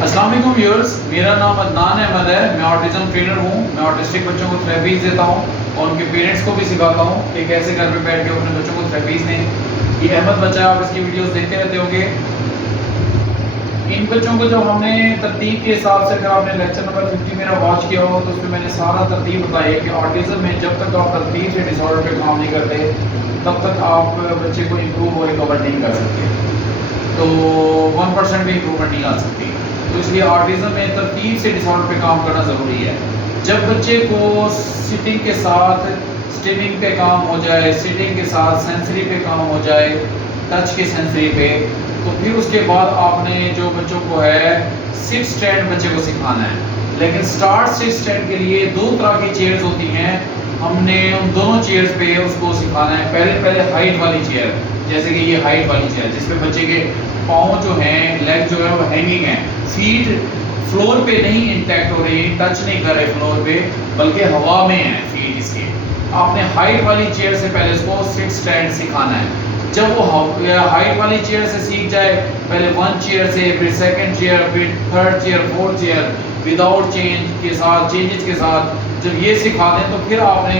अस्सलाम वालेकुम व्यूअर्स, मेरा नाम अदनान अहमद है। मैं ऑटिज्म ट्रेनर हूँ। मैं ऑटिस्टिक बच्चों को थेरेपीज देता हूँ और उनके पेरेंट्स को भी सिखाता हूँ कि कैसे घर पे बैठ के अपने बच्चों को थेरेपीज दें। ये अहमद बच्चा, आप इसकी वीडियोस देखते रहते होंगे। इन बच्चों को जब हमने तरतीब के हिसाब से, अगर आपने लेक्चर नंबर 50 मेरा वॉच किया हो तो उसमें मैंने सारा तरतीब बताई है कि ऑटिज्म में जब तक आप तरतीब से डिसऑर्डर पे काम नहीं करते तब तक आप बच्चे को इम्प्रूव और रिकवर नहीं कर सकते। तो 1% भी इम्प्रूवमेंट नहीं आ सकती। तो इसलिए ऑटिज्म में तरतीब से डिसऑर्डर पे काम करना ज़रूरी है। जब बच्चे को सिटिंग के साथ स्टिमिंग पे काम हो जाए, सिटिंग के साथ सेंसरी पे काम हो जाए, टच के सेंसरी पे, तो फिर उसके बाद आपने जो बच्चों को है सिट स्टैंड बच्चे को सिखाना है। लेकिन स्टार्ट सिट स्टैंड के लिए दो तरह की चेयर्स होती हैं। हमने उन दोनों चेयर्स पे उसको सिखाना है। पहले हाइट वाली चेयर, जैसे कि ये हाइट वाली चेयर जिसपे बच्चे के पाँव जो हैं, लेग जो है वो हैंगिंग है, फीट फ्लोर पे नहीं इंटैक्ट हो रही, टच नहीं कर रहे फ्लोर पे, बल्कि हवा में है फीट इसके। आपने हाइट वाली चेयर से पहले इसको सिट स्टैंड सिखाना है। जब वो हाइट वाली चेयर से सीख जाए, पहले 1 चेयर से, फिर 2nd चेयर, फिर 3rd chair, 4th chair, without change के साथ, चेंजेस के साथ जब ये सिखा दें तो फिर आपने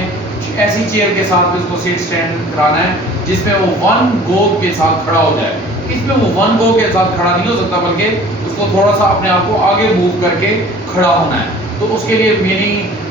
ऐसी चेयर के साथ भी उसको सिट स्टैंड कराना है जिसमें वो 1 गो के साथ खड़ा हो जाए। इसमें वो 1 गो के साथ खड़ा नहीं हो सकता, बल्कि उसको थोड़ा सा अपने आप को आगे मूव करके खड़ा होना है। तो उसके लिए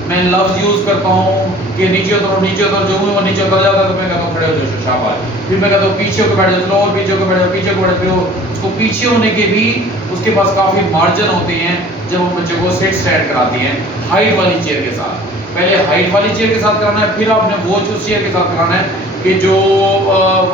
मैं लफ्ज़ यूज़ करता हूँ कि नीचे उतरो, नीचे उतर। जो वो नीचे उतर जाता है तो मैं कहता हूँ खड़े हो जाओ, शाबाश। फिर मैं कहता हूँ पीछे होकर बैठ जाओ, चलो और पीछे होकर बैठ जाओ, पीछे को बैठ जाओ। उसको पीछे होने के भी उसके पास काफ़ी मार्जिन होते हैं जब हम बच्चे को सिट स्टैंड कराती हैं हाइट वाली चेयर के साथ। पहले हाइट वाली चेयर के साथ कराना है, फिर आपने वो उस चेयर के साथ कराना है कि जो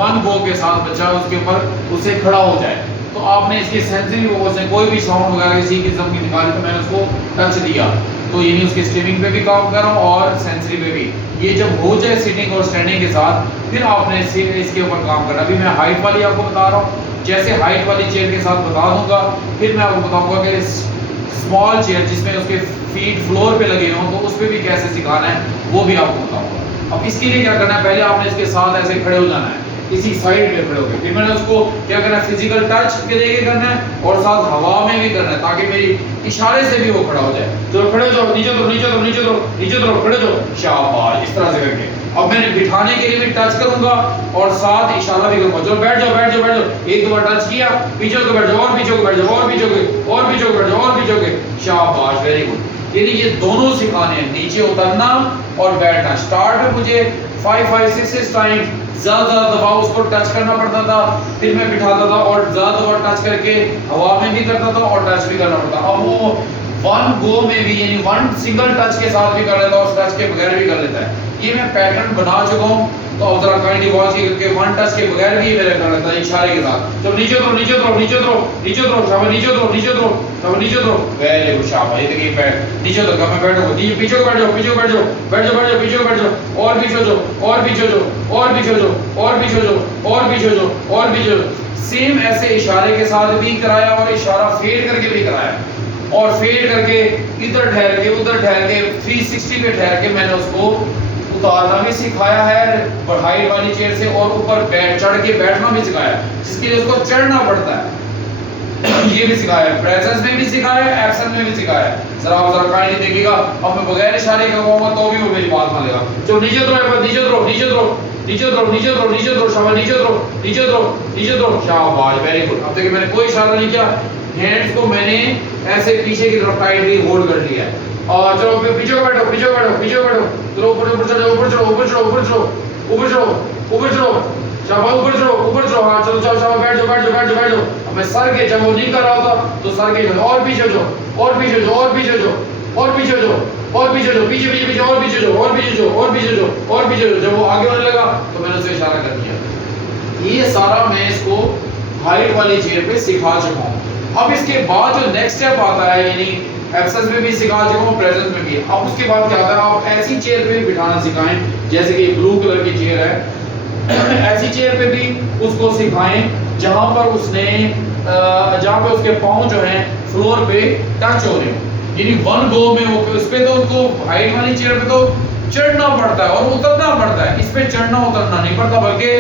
1 गो के साथ बच्चा उसके ऊपर उससे खड़ा हो जाए। तो आपने इसकी सेंसरी वो से कोई भी साउंड वगैरह किसी किस्म की निकाली तो मैंने उसको टच दिया, तो यानी उसकी स्टिमिंग पे भी काम कर रहा हूँ और सेंसरी पे भी। ये जब हो जाए सिटिंग और स्टैंडिंग के साथ, फिर आपने इसके ऊपर काम करना। अभी मैं हाइट वाली आपको बता रहा हूँ, जैसे हाइट वाली चेयर के साथ बता दूंगा, फिर मैं आपको बताऊंगा कि स्मॉल चेयर जिसमें उसके फीट फ्लोर पे लगे हों तो उस पर भी कैसे सिखाना है, वो भी आपको बताऊंगा। अब इसके लिए क्या करना है, पहले आपने इसके साथ ऐसे खड़े हो जाना है, इसी साइड पे खड़े होकर। फिर मैंने उसको क्या करना है, फिजिकल टच के देके करना है और साथ हवा में भी करना है, ताकि मेरी इशारे से भी वो खड़ा हो जाए। तो खड़े हो जाओ, नीचे उतरो, नीचे उतरो, नीचे उतरो, नीचे उतरो, खड़े हो जाओ, शाबाश, इस तरह से करके। अब मैंने बिठाने के लिए भी टच करूंगा और साथ इशारा भी करूंगा, चलो बैठ जाओ, बैठ जाओ, बैठ जाओ। एक 2 बार टच किया, पीछे होकर बैठ जाओ, और पीछे होकर बैठ जाओ, और पीछे होकर, और पीछे होकर बैठ जाओ, और पीछे होकर, शाबाश, वेरी गुड। यानी ये दोनों सिखाने हैं, नीचे उतरना और बैठना। स्टार्ट में मुझे 5-6 टाइम ज़्यादा दफा उसको टच करना पड़ता था, फिर मैं बिठाता था और ज़्यादा दफा टच करके हवा में भी करता था और टच भी करना पड़ता। अब वो 1 गो में भी, यानी 1 सिंगल टच के साथ भी कर लेता है और टच के बगैर भी कर लेता है। ये मैं पैटर्न बना चुका हूँ, तो अब जरा काइंडली वॉच करके 1 टच के बगैर भी मेरा कर लेता है इशारे के साथ। तो नीचे उतरो, नीचे उतरो, नीचे उतरो, नीचे उतरो, शाबाश, नीचे उतरो, नीचे उतरो, शाबाश, नीचे उतरो, वेरी गुड, शाबाश। ये देखिए पैर नीचे उतर कर मैं बैठूंगा, नीचे पीछे को बैठ जाओ, पीछे को बैठ जाओ, बैठ जाओ, बैठ जाओ, पीछे को बैठ जाओ, और पीछे हो जाओ, और पीछे हो जाओ, और पीछे हो जाओ, और पीछे हो जाओ, और पीछे हो जाओ, और पीछे हो जाओ। सेम ऐसे इशारे के साथ भी कराया और इशारा फेड करके भी कराया, और फेड करके इधर ठहर के उधर ठहर के 360 पे ठहर के मैंने उसको उतारना भी सिखाया है हाइट वाली चेयर से, और ऊपर चढ़ के बैठना भी सिखाया, जिसके लिए उसको चढ़ना पड़ता है। ये भी सिखाया है, प्रेजेंस में भी सिखाया है, एब्सेंस में भी सिखाया है। जरा काइंडली देखिएगा। अब मैं बगैर इशारे का कहूंगा तो भी वो मेरी बात मानेगा। चलो नीचे उतरो, एक बार नीचे उतरो, नीचे उतरो, नीचे उतरो, नीचे उतरो, नीचे उतरो, शाबाश, नीचे उतरो, नीचे उतरो, नीचे उतरो, शाबाश, वेरी गुड। अब देखिए मैंने कोई इशारा नहीं किया, हैंड्स को मैंने ऐसे पीछे की तरफ टाइटली होल्ड कर लिया है। और चलो पीछे को बैठो, पीछे को बैठो, पीछे को बैठो, चलो ऊपर चढ़ो, ऊपर चढ़ो, ऊपर चढ़ो, ऊपर चढ़ो, ऊपर चढ़ो, ऊपर चढ़ो, शाबाश, ऊपर चढ़ो, ऊपर चढ़ो, हाँ चलो, चलो, शाबाश, बैठ जाओ, बैठ जाओ, बैठ जाओ, बैठ जाओ। अब मैं सर के, जब वो नहीं कर रहा होता तो सर के, और पीछे जाओ, और पीछे जाओ, और पीछे जाओ, और पीछे जाओ, और पीछे जाओ, पीछे पीछे पीछे, और पीछे जाओ, और पीछे जाओ, और पीछे जाओ, और पीछे जाओ। जब वो आगे होने लगा तो मैंने उसे इशारा कर दिया। ये सारा मैं इसको हाइट वाली चेयर पे सिखा चुका हूँ। अब इसके बाद जो नेक्स्ट स्टेप आता है, यानी एब्सेंस में भी सिखा चुका हूँ, प्रेजेंस में भी। अब उसके बाद क्या होता है, आप ऐसी चेयर पे भी बिठाना सिखाएं, जैसे कि ब्लू कलर की चेयर है, ऐसी चेयर पे भी उसको सिखाएं जहां पर उसने जहां पे उसके पाँव जो हैं फ्लोर पे टच हो रहे हो, यानी 1 गो में वो उस पे तो उसको हाइट वाली चेयर पे तो चढ़ना पड़ता है और उतरना पड़ता है, इस पे चढ़ना उतरना नहीं पड़ता, बल्कि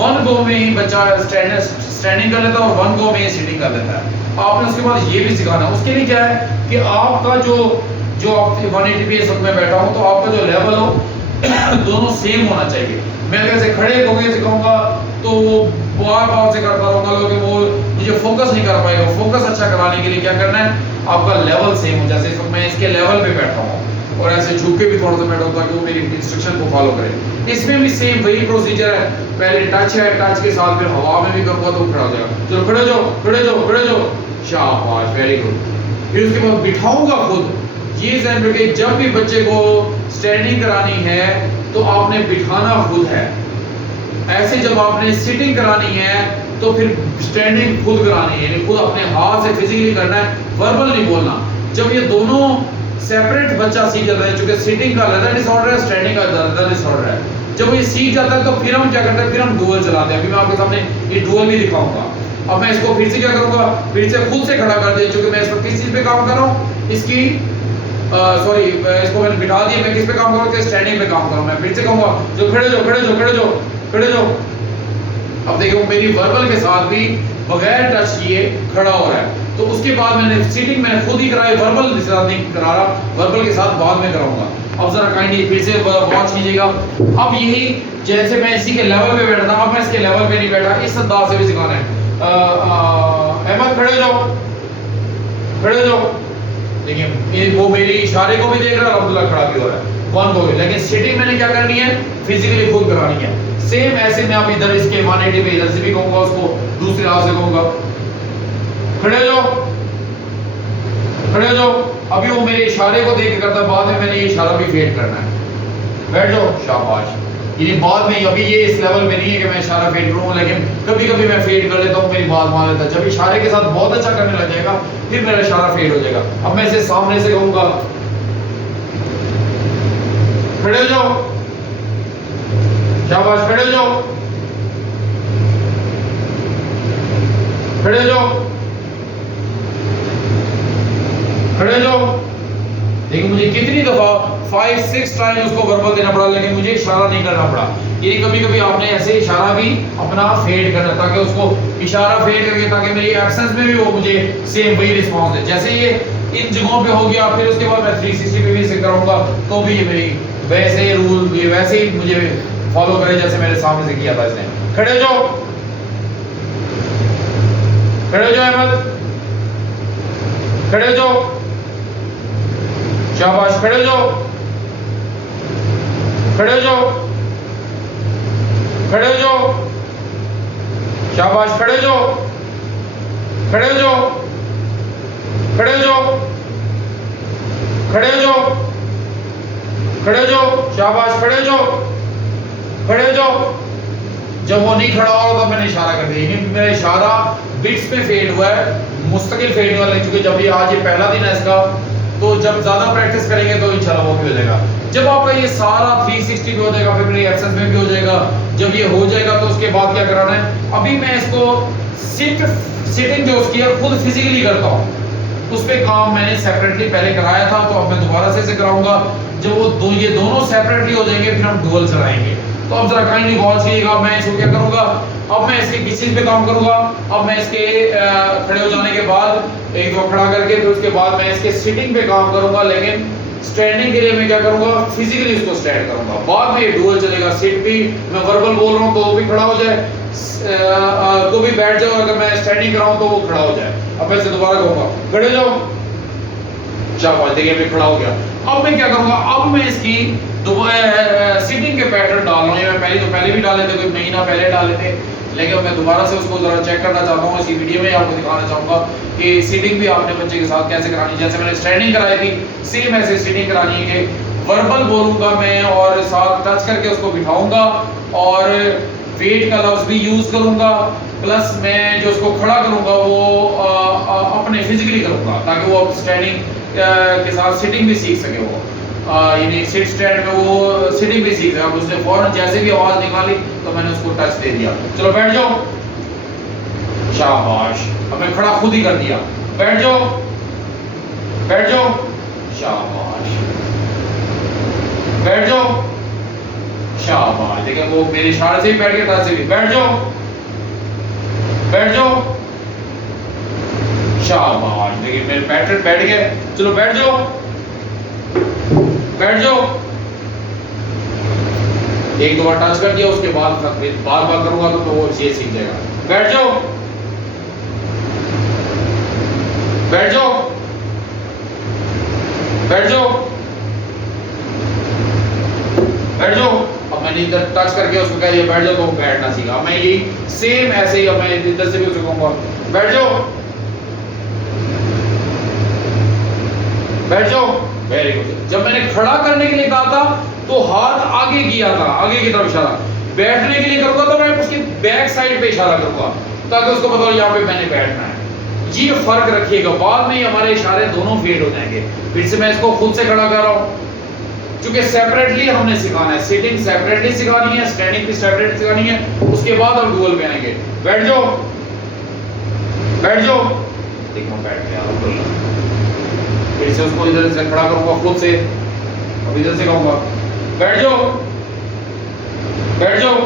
वन गो में ही बच्चा स्टैंडिंग कर लेता है और वन गो में ही सिटिंग कर लेता है। आपने उसके बाद ये भी सिखाना है। उसके लिए क्या है कि आपका जो आप 180 पे में बैठा हूँ तो आपका जो लेवल हो दोनों सेम होना चाहिए। मैं अगर ऐसे खड़े होकर सिखाऊंगा तो वो बार से करता रहूंगा, क्योंकि वो मुझे फोकस नहीं कर पाएगा। फोकस अच्छा कराने के लिए क्या करना है, आपका लेवल सेम हो। जैसे इस वक्त मैं इसके लेवल पे बैठा हूँ और ऐसे झुक के भी थोड़ा सा बैठा हूँ ताकि वो मेरी इंस्ट्रक्शन को फॉलो करे। इसमें भी सेम वही प्रोसीजर है, पहले टच है, टच के साथ फिर हवा में भी करूँगा तो खड़ा हो जाएगा। चलो खड़े जाओ, खड़े जाओ, खड़े जाओ, शाबाश, वेरी गुड। फिर उसके बाद बिठाऊंगा खुद। ये ध्यान रखिए, जब भी बच्चे को स्टैंडिंग करानी है तो आपने बिठाना खुद है। ऐसे जब आपने सिटिंग करानी है तो फिर स्टैंडिंग खुद करानी है, यानी खुद अपने हाथ से फिजिकली करना है, वर्बल नहीं बोलना। जब ये दोनों सेपरेट बच्चा सीख जाता है, चूंकि सिटिंग का अलग डिसऑर्डर है, स्टैंडिंग का अलग डिसऑर्डर है, जब ये सीख जाता है तो फिर हम क्या करते हैं, फिर हम डुअल चलाते हैं। अभी मैं आपके सामने ये डुअल भी दिखाऊंगा। अब मैं इसको फिर से क्या करूंगा, फिर से खुद से खड़ा कर दिया, क्योंकि मैं इस पर किस चीज पे काम कर रहा हूँ, इसकी सॉरी इसको मैंने बिठा दिया। मैं किस पे काम कर रहा हूँ, स्टैंडिंग पे काम कर रहा हूँ। मैं फिर से कहूंगा जो खड़े जाओ, खड़े जाओ, खड़े जाओ, खड़े जाओ। अब देखो मेरी वर्बल के साथ भी बगैर टच किए खड़ा हो रहा है। तो उसके बाद मैंने सिटिंग मैंने खुद ही कराई, वर्बल के साथ नहीं करा रहा, वर्बल के साथ बाद में कराऊंगा। अब जरा काइंडली फिर से वॉच कीजिएगा। अब यही जैसे मैं इसी के लेवल पे बैठा था, अब मैं इसके लेवल पे नहीं बैठा, इस अंदाज से भी सिखाना है। अहमद खड़े जाओ, खड़े जाओ। देखिए वो मेरी इशारे को भी देख रहा है, अब्दुल्ला खड़ा भी हो रहा है, कौन को भी। लेकिन सिटिंग मैंने क्या करनी है, फिजिकली खुद करानी है। सेम ऐसे मैं अब इधर इसके 180 पे इधर से भी कहूंगा, उसको दूसरे हाथ से कहूंगा खड़े जाओ, खड़े जाओ। अभी वो मेरे इशारे को देख के करता है, बाद में मैंने ये इशारा भी फेड करना है, बैठ जाओ, शाबाश। ये बाद में, अभी ये इस लेवल में नहीं है कि मैं इशारा फेड करूँ, लेकिन कभी कभी मैं फेड कर लेता हूँ, मेरी बात मान लेता है। जब इशारे के साथ बहुत अच्छा करने लग जाएगा फिर मेरा इशारा फेड हो जाएगा। अब मैं इसे सामने से कहूंगा खड़े हो जाओ, शाबाश, खड़े हो जाओ, खड़े हो जाओ, खड़े हो जाओ। देखिए मुझे कितनी दफा 5-6 टाइम उसको वर्बल देना पड़ा, लेकिन मुझे इशारा नहीं करना पड़ा। ये कभी कभी आपने ऐसे इशारा भी अपना फेड करना, ताकि उसको इशारा फेड करके, ताकि मेरी एब्सेंस में भी वो मुझे सेम वही रिस्पॉन्स दे। जैसे ये इन जगहों पे हो गया, फिर उसके बाद मैं 360 पे भी इसे कराऊंगा तो भी ये मेरी वैसे रूल ये वैसे ही मुझे फॉलो करे जैसे मेरे सामने से किया था इसने। खड़े हो जाओ, खड़े हो जाओ अहमद, खड़े हो जाओ, शाबाश, खड़े हो जाओ, खड़े हो जाओ, खड़े हो जाओ, शाबाश, खड़े हो जाओ, खड़े हो जाओ, खड़े हो जाओ, खड़े हो जाओ, खड़े हो जाओ, शाबाश, खड़े हो जाओ, खड़े हो जाओ। जब वो नहीं खड़ा हो तो मैंने इशारा कर दिया, मेरा इशारा बिट्स में फेड हुआ है, मुस्तकिल फेड हुआ है। क्योंकि जब ये आज ये पहला दिन है इसका, तो जब ज्यादा प्रैक्टिस करेंगे तो इंशाल्लाह वो भी हो जाएगा। जब आपका ये सारा 360 पे हो जाएगा, फिर मेरी एब्सेंस में भी हो जाएगा। जब ये हो जाएगा तो उसके बाद क्या कराना है, अभी मैं इसको सिटिंग जो उसकी है खुद फिजिकली करता हूँ, उस पे काम मैंने सेपरेटली पहले कराया था, तो अब मैं दोबारा से इसे कराऊंगा। जब वो ये दोनों सेपरेटली हो जाएंगे फिर हम डुअल चलाएंगे। तो अब जरा काइंडली वॉच कीजिएगा। मैं इसको क्या करूंगा, अब मैं इसके किस चीज पे काम करूंगा। अब मैं इसके खड़े हो जाने के बाद एक दो खड़ा करके, फिर उसके बाद मैं इसके सिटिंग पे काम करूंगा, लेकिन स्टैंडिंग के लिए मैं क्या करूंगा, फिजिकली इसको स्टैंड करूंगा। बाद में ये डुअल चलेगा। सिट भी मैं वर्बल बोल रहा हूँ तो वो भी खड़ा हो जाए, तो भी बैठ जाओ, अगर मैं स्टैंडिंग कर रहा हूँ तो वो खड़ा हो जाए। अब मैं इसे दोबारा कहूंगा खड़े जाओ, शाबाश, देखिए मैं खड़ा हो गया। अब मैं क्या करूंगा, अब मैं इसकी सिटिंग के पैटर्न डाल रहा हूँ। मैं पहले भी डाले थे, कोई महीना पहले डाले थे, लेकिन मैं दोबारा से उसको जरा चेक करना चाहता हूँ। इसी वीडियो में आपको दिखाना चाहूंगा कि सिटिंग भी आपने बच्चे के साथ कैसे करानी। जैसे मैंने स्टैंडिंग कराई थी, सेम ऐसे सिटिंग करानी है कि वर्बल बोलूंगा मैं और साथ टच करके उसको बिठाऊंगा और वेट का लफ्ज भी यूज करूंगा, प्लस मैं जो उसको खड़ा करूंगा वो अपने फिजिकली करूंगा, ताकि वो स्टैंडिंग के साथ सिटिंग भी सीख सके। वो यानी सिट स्टैंड में वो सिटिंग भी सीख सके। अब उसने फौरन जैसे भी आवाज निकाली तो मैंने उसको टच दे दिया, चलो बैठ जाओ, शाबाश। अब मैं खड़ा खुद ही कर दिया, बैठ जाओ, बैठ जाओ, शाबाश, बैठ जाओ, शाबाश। देखिए वो मेरे इशारे से ही बैठ गया, टच से भी। बैठ जाओ, बैठ जाओ, शाबाश। देखिए मेरे पैटर्न बैठ गए। चलो बैठ जाओ, बैठ जाओ। एक दो बार टच कर दिया, उसके बाद बार बार करूंगा तो वो ये सीख जाएगा। बैठ जाओ, बैठ जाओ, बैठ जाओ, बैठ जाओ। अब मैंने इधर टच करके उसको कह दिया बैठ जाओ, तो वो बैठना सीखा। अब मैं यही सेम ऐसे ही अब मैं इधर से भी उसे कहूंगा बैठ जाओ, बैठ जाओ। Very good. जब मैंने खड़ा करने के लिए कहा था तो हाथ आगे किया था, आगे की तरफ इशारा। बैठने के लिए करूंगा तो मैं उसकी बैक साइड पे इशारा करूंगा ताकि उसको पता हो यहाँ पे मैंने बैठना है। ये फर्क रखिएगा, बाद में हमारे इशारे दोनों फेड हो जाएंगे। फिर से मैं इसको खुद से खड़ा कर रहा हूँ, क्योंकि सेपरेटली हमने सिखाना है। सिटिंग सेपरेटली सिखानी है, स्टैंडिंग भी सेपरेट सिखानी है। उसके बाद हम डुअल पे आएंगे। बैठ जाओ, बैठ जाओ। देखो बैठ गया। फिर से उसको इधर से खड़ा करूंगा खुद से, अब इधर से कहूंगा बैठ जाओ, बैठ जाओ,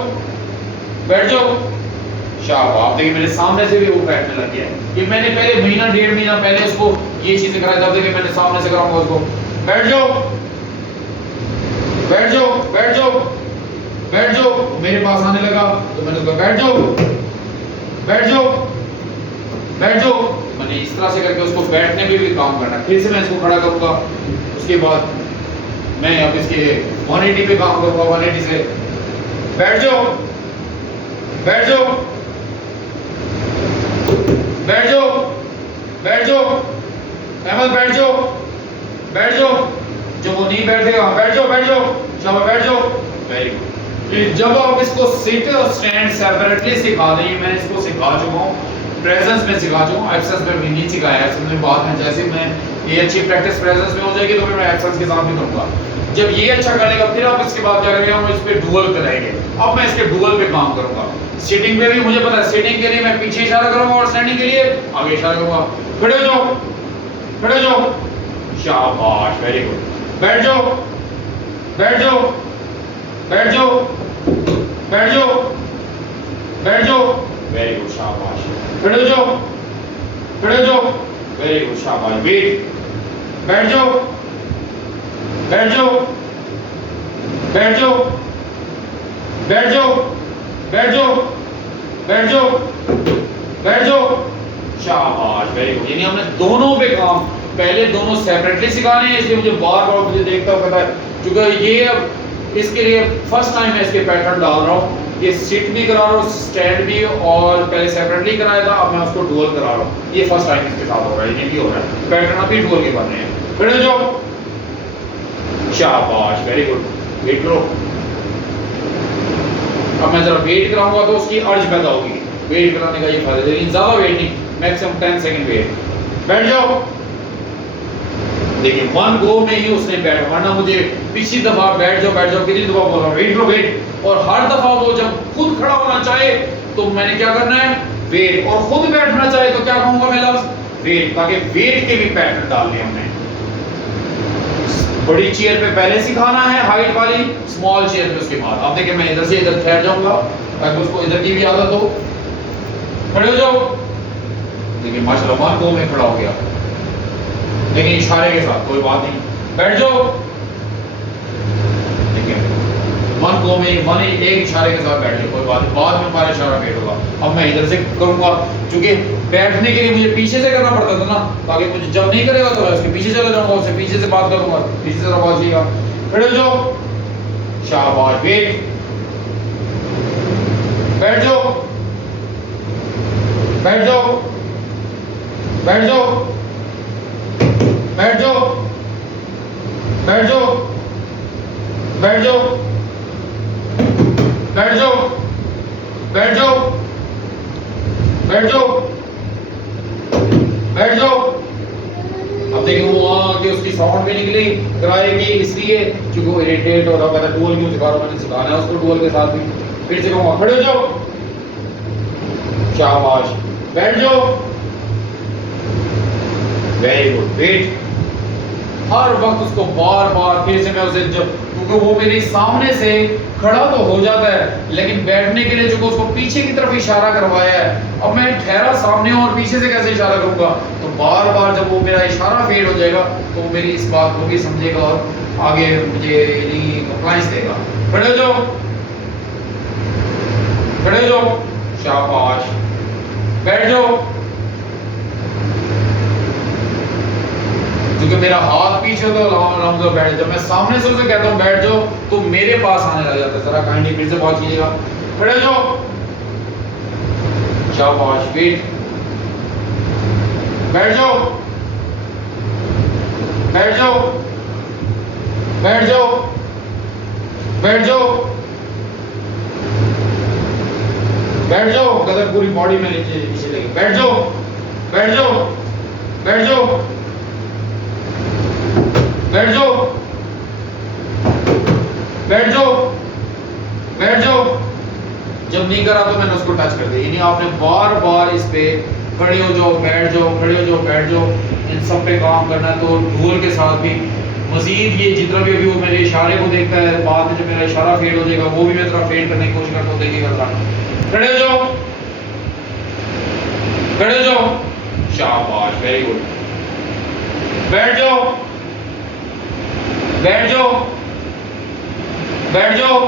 बैठ जाओ। शाबाश। देखिए मेरे सामने से भी वो बैठने लग गया है। ये मैंने पहले महीना डेढ़ महीना पहले उसको ये चीजें कराई, जब देखिए मैंने सामने से कराऊंगा उसको बैठ जाओ, बैठ जाओ, बैठ जाओ, बैठ जाओ। मेरे पास आने लगा तो मैंने उसको बैठ जाओ, बैठ जाओ, बैठ जाओ। मैंने इस तरह से करके उसको बैठने में भी काम करना। फिर से मैं इसको खड़ा करूंगा, उसके बाद मैं अब इसके 180 पे काम करूंगा। 180 से बैठ जाओ, बैठ जाओ, बैठ जाओ, बैठ जाओ। अहमद बैठ जाओ, बैठ जाओ। जब वो नहीं बैठेगा बैठ जाओ, बैठ जाओ, शाबाश बैठ जाओ। Very good. जब आप इसको सिट और स्टैंड सेपरेटली सिखा दें, मैं इसको सिखा चुका हूँ, प्रेजेंस में सिखा चुका हूँ, एब्सेंस में भी नहीं सिखाया। एब्सेंस में बाद में जैसे मैं ये अच्छी प्रैक्टिस प्रेजेंस में हो जाएगी तो फिर मैं एब्सेंस के साथ भी करूंगा। जब ये अच्छा करेगा फिर आप इसके बाद क्या करेंगे, हम इस पे डुअल करेंगे। अब मैं इसके डुअल पे काम करूंगा। सिटिंग पे भी मुझे पता है, सिटिंग के लिए मैं पीछे इशारा करूंगा और स्टैंडिंग के लिए आगे इशारा करूंगा। खड़े हो जाओ, खड़े हो जाओ, शाबाश, वेरी गुड। बैठ जाओ, बैठ जाओ, बैठ जाओ, बैठ जाओ, बैठ जाओ, वेरी गुड, शाबाश। खड़े हो जाओ, खड़े हो जाओ, वेरी गुड, शाबाश। वेट, बैठ जाओ, बैठ जाओ, बैठ जाओ, बैठ जाओ, बैठ जाओ, बैठ जाओ, बैठ जाओ, शाबाश, वेरी गुड। यानी हमने दोनों पे काम, पहले दोनों सेपरेटली सिखाने हैं, इसलिए मुझे बार बार मुझे देखता हुआ पता है, क्योंकि ये अब इसके लिए फर्स्ट टाइम मैं इसके पैटर्न डाल रहा हूँ। ये सिट भी करा रहा हूँ, स्टैंड भी, और पहले सेपरेटली कराया था, अब मैं उसको डुअल करा रहा हूँ। ये फर्स्ट टाइम इसके साथ हो रहा है, ये भी हो रहा है। पैटर्न अभी डुअल के बन रहे हैं। खड़े हो जाओ, शाबाश, वेरी गुड। वेट करो। अब मैं जरा वेट कराऊंगा तो उसकी अर्ज पैदा होगी। वेट कराने का ये फायदा, लेकिन ज्यादा वेट नहीं, मैक्सिमम 10 सेकंड वेट। बैठ जाओ। देखिए वन गो में ही उसने बैठ, वरना मुझे पिछली दफा बैठ जाओ, बैठ जाओ, कितनी दफा बोल रहा हूं, वेट करो, वेट। और हर दफा वो जब खुद खड़ा होना चाहे तो मैंने क्या करना है, वेट। और खुद बैठना चाहे तो क्या कहूंगा मैं लफ्ज, वेट, ताकि वेट के भी पैटर्न डालने हमने। बड़ी चेयर पे पहले सिखाना है हाइट वाली, स्मॉल चेयर पे उसके बाद। अब देखिए मैं इधर से इधर ठहर जाऊंगा ताकि उसको इधर की भी आदत हो। खड़े हो जाओ। देखिए माशाल्लाह वन गो में खड़ा हो गया, लेकिन इशारे के साथ, कोई बात नहीं। बैठ जाओ। देखिए वन गो में वन एक इशारे के साथ बैठ जाओ, कोई बात नहीं, बाद में हमारा इशारा फेड होगा। अब मैं इधर से करूंगा, क्योंकि बैठने के लिए मुझे पीछे से करना पड़ता था ना, ताकि मुझे जब नहीं करेगा तो उसके पीछे चला जाऊंगा, उससे पीछे से बात करूंगा, पीछे से आवाज आएगा। खड़े हो जाओ, शाबाश, वेट, बैठ जाओ, बैठ जाओ, बैठ जाओ, बैठ जाओ, बैठ जाओ, बैठ जाओ, बैठ जाओ, बैठ जाओ, बैठ जाओ, बैठ जाओ। अब देखिए वो वहां के उसकी साउंड भी निकली कराएगी, इसलिए क्योंकि वो इरिटेट हो रहा था। डुअल क्यों सिखा रहा हूं, मैंने सिखाना है उसको डुअल के साथ भी। फिर से कहूंगा खड़े हो जाओ, शाबाश, बैठ जाओ, वेरी गुड, वेट। हर वक्त उसको बार बार फिर से मैं उसे, जब क्योंकि वो मेरे सामने से खड़ा तो हो जाता है, लेकिन बैठने के लिए जो उसको पीछे की तरफ इशारा करवाया है, अब मैं ठहरा सामने और पीछे से कैसे इशारा करूंगा? तो बार बार जब वो मेरा इशारा फेड हो जाएगा तो वो मेरी इस बात को भी समझेगा और आगे मुझे कंप्लाइंस देगा। खड़े हो जाओ, खड़े हो जाओ, शाबाश, बैठ जाओ। क्योंकि मेरा हाथ पीछे तो अलहमदुलिल्लाह बैठ, जब मैं सामने से उसे कहता हूँ बैठ जाओ तो मेरे पास आने लग जाता है। जरा काइंडली फिर से बात कीजिएगा, खड़े हो जाओ, शाबाश, वेट, बैठ जाओ, बैठ जाओ, बैठ जाओ, बैठ जाओ, बैठ जाओ, कदम पूरी बॉडी में नीचे नीचे लगे, बैठ जाओ, बैठ जाओ, बैठ जाओ, बैठ जाओ, बैठ जाओ, बैठ जाओ। जब नहीं करा तो मैंने उसको टच कर दिया, यानी आपने बार बार इस पे खड़े हो जाओ, बैठ जाओ, खड़े हो जाओ, बैठ जाओ, इन सब पे काम करना है। तो ढोल के साथ भी मजीद ये जितना भी अभी वो मेरे इशारे को देखता है, बाद में जब मेरा इशारा फेड हो जाएगा वो भी मैं थोड़ा फेड करने की कोशिश करता हूँ, देखिएगा। खड़े हो जाओ, खड़े हो जाओ, शाबाश, वेरी गुड, बैठ जाओ, बैठ जाओ, बैठ जाओ,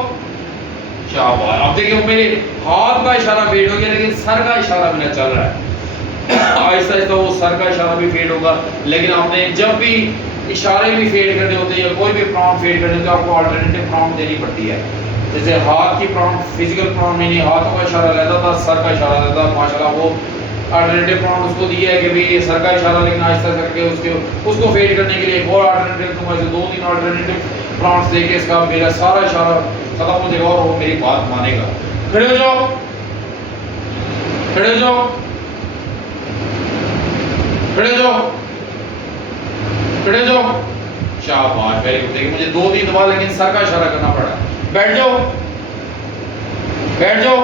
शाबाश। अब देखिए मेरे हाथ का इशारा फेड हो गया, लेकिन सर का इशारा मेरा चल रहा है। आहिस्ता आहिस्ता वो सर का इशारा भी फेड होगा। लेकिन आपने जब भी इशारे भी फेड करने होते हैं या कोई भी प्रॉम्प्ट फेड करने होते हैं, आपको अल्टरनेटिव प्रॉम्प्ट देनी पड़ती है। जैसे हाथ की प्रॉम्प्ट, फिजिकल प्रॉम्प्ट नहीं, हाथों का इशारा रहता था, सर का इशारा रहता था। माशाल्लाह वो अल्टरनेटिव प्रॉम्प्ट उसको दिया है कि भाई ये सर का इशारा, लेकिन आहिस्ता करके उसको फेड करने के लिए एक और अल्टरनेटिव दूंगा। ऐसे 2-3 अल्टरनेटिव प्रॉम्प्ट्स देके इसका मेरा सारा इशारा खत्म हो जाएगा और वो मेरी बात मानेगा। खड़े हो जाओ, खड़े हो जाओ, खड़े हो जाओ, खड़े हो जाओ, शाबाश, वेरी गुड। देखिए मुझे 2-3 दफा लेकिन सर का इशारा करना पड़ा। बैठ जाओ, बैठ जाओ,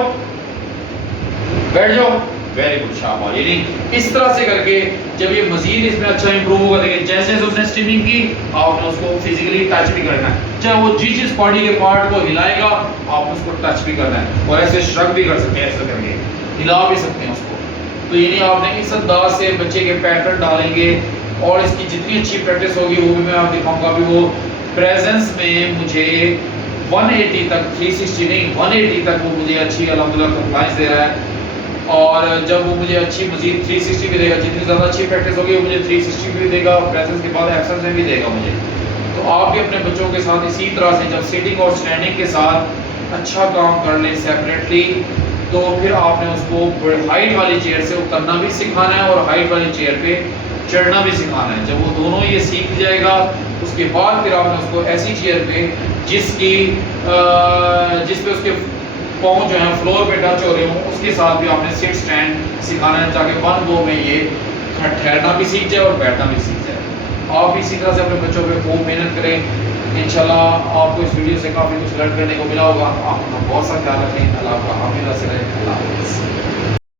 बैठ जाओ, वेरी गुड, शाबाश। यानी इस तरह से करके जब ये मजीद इसमें अच्छा इंप्रूव होगा। देखिए जैसे जैसे उसने स्ट्रीमिंग की, आपने उसको फिजिकली टच भी करना है, चाहे वो जिस बॉडी के पार्ट को हिलाएगा आपने उसको टच भी करना है, और ऐसे श्रग भी कर सकते हैं, ऐसे करके हिला भी सकते हैं उसको। तो यानी आपने इस अंदाज से बच्चे के पैटर्न डालेंगे और इसकी जितनी अच्छी प्रैक्टिस होगी वो भी मैं आपको दिखाऊंगा। अभी वो प्रेजेंस में मुझे 180 तक, 360 नहीं 180 तक वो मुझे अच्छी अल्हम्दुलिल्लाह कंप्लाइंस दे रहा है। और जब वो मुझे अच्छी मजीद 360 भी देगा, जितनी ज़्यादा अच्छी प्रैक्टिस होगी वो मुझे 360 भी देगा, प्रेजेंस के बाद एक्सेस में भी देगा मुझे। तो आप भी अपने बच्चों के साथ इसी तरह से जब सिटिंग और स्टैंडिंग के साथ अच्छा काम कर लें सेपरेटली, तो फिर आपने उसको हाइट वाली चेयर से उतरना भी सिखाना है और हाइट वाली चेयर पे चढ़ना भी सिखाना है। जब वो दोनों ये सीख जाएगा उसके बाद फिर आपने उसको ऐसी चेयर पे जिस पे उसके पाँव जो है फ्लोर पे टच हो रहे हों, उसके साथ भी आपने सिट स्टैंड सिखाना है, ताकि 1 गो में ये ठहरना भी सीख जाए और बैठना भी सीख जाए। आप भी इसी तरह से अपने बच्चों पे खूब मेहनत करें। इंशाल्लाह आपको इस वीडियो से काफ़ी कुछ लर्न करने को मिला होगा। आप अपना बहुत सा ख्याल रखें। अल्लाह आपका हामिद से रहें। अल्लाह हाफ़िज़।